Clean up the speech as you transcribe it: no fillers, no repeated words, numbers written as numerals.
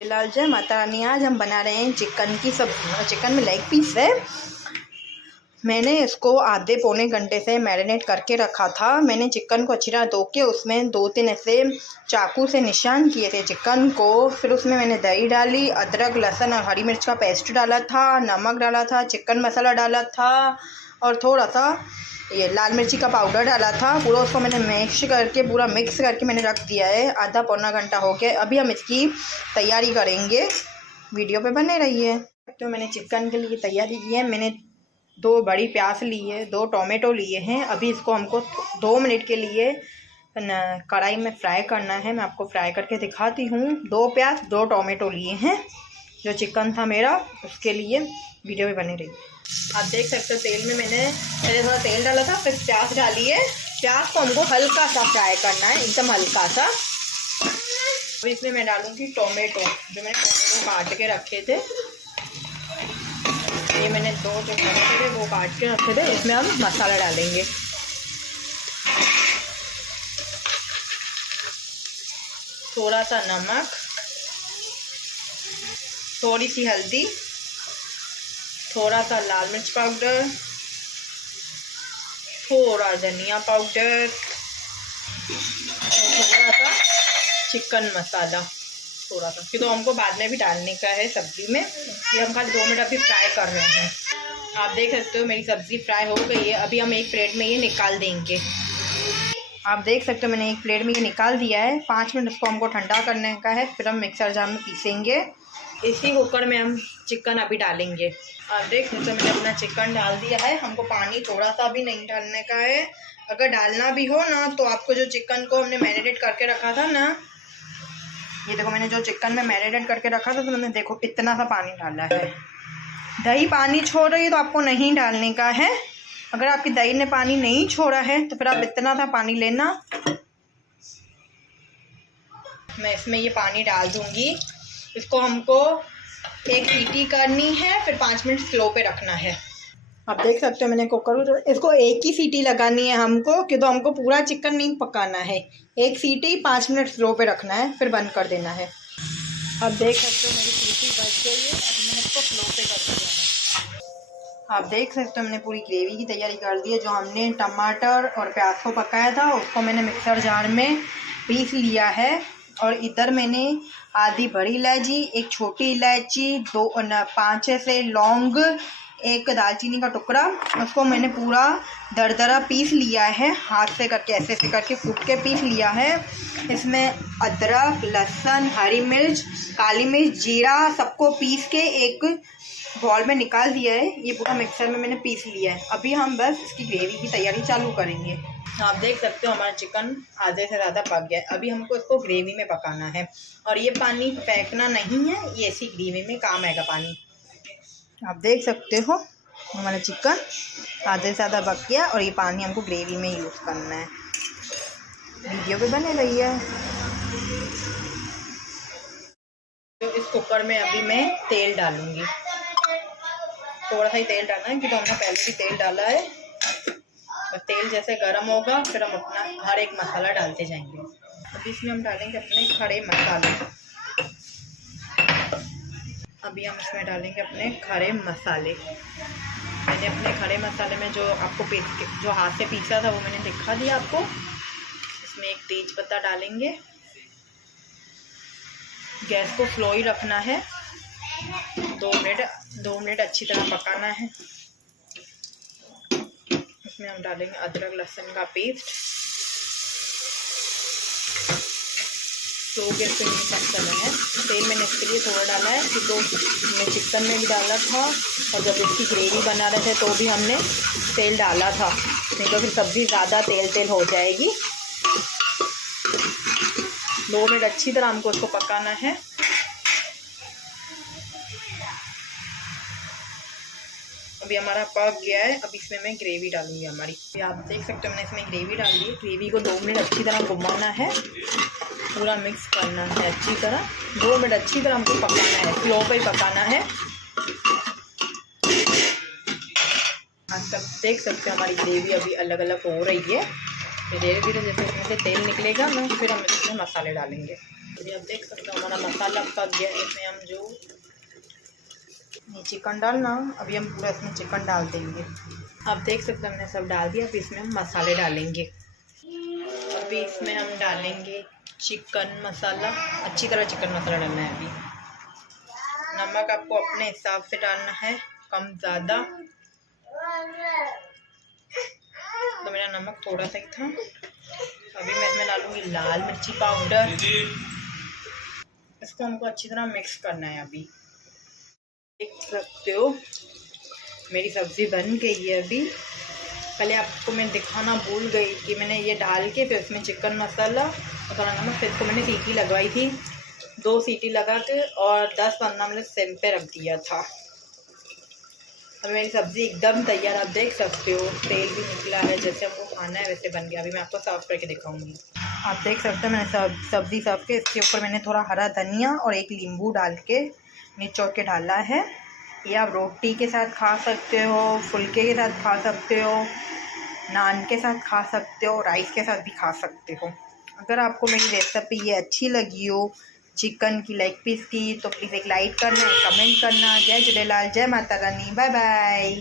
फिलहाल जय माता रानी। आज हम बना रहे हैं चिकन की चिकन में लेग पीस है। मैंने इसको आधे पौने घंटे से मैरिनेट करके रखा था। मैंने चिकन को अच्छी तरह धो के उसमें 2-3 ऐसे चाकू से निशान किए थे चिकन को। फिर उसमें मैंने दही डाली, अदरक लहसुन और हरी मिर्च का पेस्ट डाला था, नमक डाला था, चिकन मसाला डाला था और थोड़ा सा ये लाल मिर्ची का पाउडर डाला था। पूरा उसको मैंने पूरा मिक्स करके मैंने रख दिया है। आधा पौना घंटा हो गया। अभी हम इसकी तैयारी करेंगे। वीडियो पे बने रहिए। तो मैंने चिकन के लिए तैयारी की है। मैंने 2 बड़ी प्याज ली है, 2 टोमेटो लिए हैं। अभी इसको हमको 2 मिनट के लिए कढ़ाई में फ्राई करना है। मैं आपको फ्राई करके दिखाती हूँ। 2 प्याज 2 टोमेटो लिए हैं। जो चिकन था मेरा उसके लिए वीडियो में बने रही। आप देख सकते हो तेल में मैंने पहले थोड़ा तेल डाला था, फिर प्याज डाली है। प्याज को हमको हल्का सा फ्राई करना है, एकदम हल्का सा। अब इसमें मैं डालूँगी टोमेटो, जो मैंने टोमेटो काट के रखे थे। ये मैंने 2 जो टोमेटो थे वो काट के रखे थे। इसमें हम मसाला डालेंगे। थोड़ा सा नमक, थोड़ी सी हल्दी, थोड़ा सा लाल मिर्च पाउडर, थोड़ा धनिया पाउडर और थोड़ा सा चिकन मसाला, थोड़ा सा। कि तो हमको बाद में भी डालने का है सब्ज़ी में। ये हम खाली 2 मिनट अभी फ्राई कर रहे हैं। आप देख सकते हो मेरी सब्ज़ी फ्राई हो गई है। अभी हम एक प्लेट में ये निकाल देंगे। आप देख सकते हो मैंने एक प्लेट में ये निकाल दिया है। 5 मिनट इसको हमको ठंडा करने का है, फिर हम मिक्सर जार में पीसेंगे। इसी कुकर में हम चिकन अभी डालेंगे। आप देख सकते हो मैंने अपना चिकन डाल दिया है। हमको पानी थोड़ा सा भी नहीं डालने का है। अगर डालना भी हो ना तो आपको जो चिकन को हमने मैरिनेट करके रखा था ना, ये देखो मैंने जो चिकन में मैरिनेट करके रखा था तो मैंने देखो इतना सा पानी डाला है। दही पानी छोड़ रही है तो आपको नहीं डालने का है। अगर आपकी दही ने पानी नहीं छोड़ा है तो फिर आप इतना सा पानी लेना। मैं इसमें ये पानी डाल दूँगी। इसको हमको 1 सीटी करनी है, फिर 5 मिनट स्लो पे रखना है। आप देख सकते हो मैंने कुकर, इसको 1 ही सीटी लगानी है हमको, कि तो हमको पूरा चिकन नहीं पकाना है। 1 सीटी 5 मिनट स्लो पे रखना है, फिर बंद कर देना है। आप देख सकते हो मेरी सीटी बच गई है। अब मैंने इसको स्लो पे कर दिया है। आप देख सकते हो मैंने पूरी ग्रेवी की तैयारी कर दी है। जो हमने टमाटर और प्याज को पकाया था उसको मैंने मिक्सर जार में पीस लिया है। और इधर मैंने आधी बड़ी इलायची, 1 छोटी इलायची, 5 ऐसे लौंग, 1 दालचीनी का टुकड़ा, उसको मैंने पूरा दरदरा पीस लिया है। हाथ से करके ऐसे ऐसे करके कूट के पीस लिया है। इसमें अदरक, लहसुन, हरी मिर्च, काली मिर्च, जीरा सबको पीस के एक बॉल में निकाल दिया है। ये पूरा मिक्सर में मैंने पीस लिया है। अभी हम बस इसकी ग्रेवी की तैयारी चालू करेंगे। आप देख सकते हो हमारा चिकन आधे से ज़्यादा पक गया है। अभी हमको इसको ग्रेवी में पकाना है। और ये पानी फेंकना नहीं है, ये ऐसी ग्रेवी में काम आएगा पानी। आप देख सकते हो हमारा चिकन आधे से ज़्यादा पक गया और ये पानी हमको ग्रेवी में यूज़ करना है। वीडियो पे बने रहिए। तो इस कुकर में अभी मैं तेल डालूँगी। थोड़ा सा ही तेल डालना है, क्योंकि हमने पहले भी तेल डाला है। बस तेल जैसे गर्म होगा फिर हम अपना हर एक मसाला डालते जाएंगे। अभी इसमें हम डालेंगे अपने खड़े मसाले। अभी हम इसमें डालेंगे अपने खड़े मसाले। मैंने अपने खड़े मसाले में जो आपको जो हाथ से पीसा था वो मैंने दिखा दिया आपको। इसमें 1 तेज पत्ता डालेंगे। गैस को स्लो ही रखना है। 2 मिनट अच्छी तरह पकाना है। इसमें हम डालेंगे अदरक लहसुन का पेस्ट। तो गैस पे नहीं कम करना है। तेल मैंने इसके लिए थोड़ा डाला है, कि तो मैं चिकन में भी डाला था और जब इसकी ग्रेवी बना रहे थे तो भी हमने तेल डाला था। नहीं तो फिर सब्ज़ी ज़्यादा तेल हो जाएगी। 2 मिनट अच्छी तरह हमको इसको पकाना है। अभी हमारा पक गया है। अब इसमें मैं ग्रेवी डालूंगी हमारी। आप देख सकते हो मैंने इसमें ग्रेवी डाल दी है। ग्रेवी को 2 मिनट अच्छी तरह घुमाना है, पूरा मिक्स करना है अच्छी तरह। 2 मिनट अच्छी तरह हमको पकाना है, स्लो पे ही पकाना है। आप सब देख सकते हो हमारी ग्रेवी अभी अलग अलग हो रही है। धीरे धीरे जैसे इसमें से तेल निकलेगा ना फिर हम इसमें मसाले डालेंगे। अभी आप देख सकते हो हमारा मसाला पक गया। इसमें हम जो ये चिकन डालना, अभी हम पूरा इसमें चिकन डाल देंगे। आप देख सकते हो हमने सब डाल दिया। अभी इसमें हम मसाले डालेंगे। अभी इसमें हम डालेंगे चिकन मसाला, अच्छी तरह चिकन मसाला डालना है। अभी नमक आपको अपने हिसाब से डालना है, कम ज़्यादा। तो मेरा नमक थोड़ा सा ही था। अभी मैं इसमें डालूंगी लाल मिर्ची पाउडर। इसको हमको अच्छी तरह मिक्स करना है। अभी देख सकते हो मेरी सब्ज़ी बन गई है। अभी पहले आपको मैं दिखाना भूल गई कि मैंने ये डाल के फिर उसमें चिकन मसाला और थोड़ा नमक, फिर इसको मैंने सीटी लगवाई थी। 2 सीटी लगा के और 10-15 मिनट सिम पे रख दिया था। अब मेरी सब्ज़ी एकदम तैयार, आप देख सकते हो तेल भी निकला है, जैसे हमको खाना है वैसे बन गया। अभी मैं आपको सर्व करके दिखाऊंगी। आप देख सकते हो मैंने सब्ज़ी सर्व के, इसके ऊपर मैंने थोड़ा हरा धनिया और एक नींबू डाल के निचोड़ के डाला है। ये आप रोटी के साथ खा सकते हो, फुलके के साथ खा सकते हो, नान के साथ खा सकते हो, राइस के साथ भी खा सकते हो। अगर आपको मेरी रेसिपी ये अच्छी लगी हो चिकन की लेग पीस की, तो प्लीज़ एक लाइक करना, एक कमेंट करना। जय झूलेलाल, जय माता रानी, बाय बाय।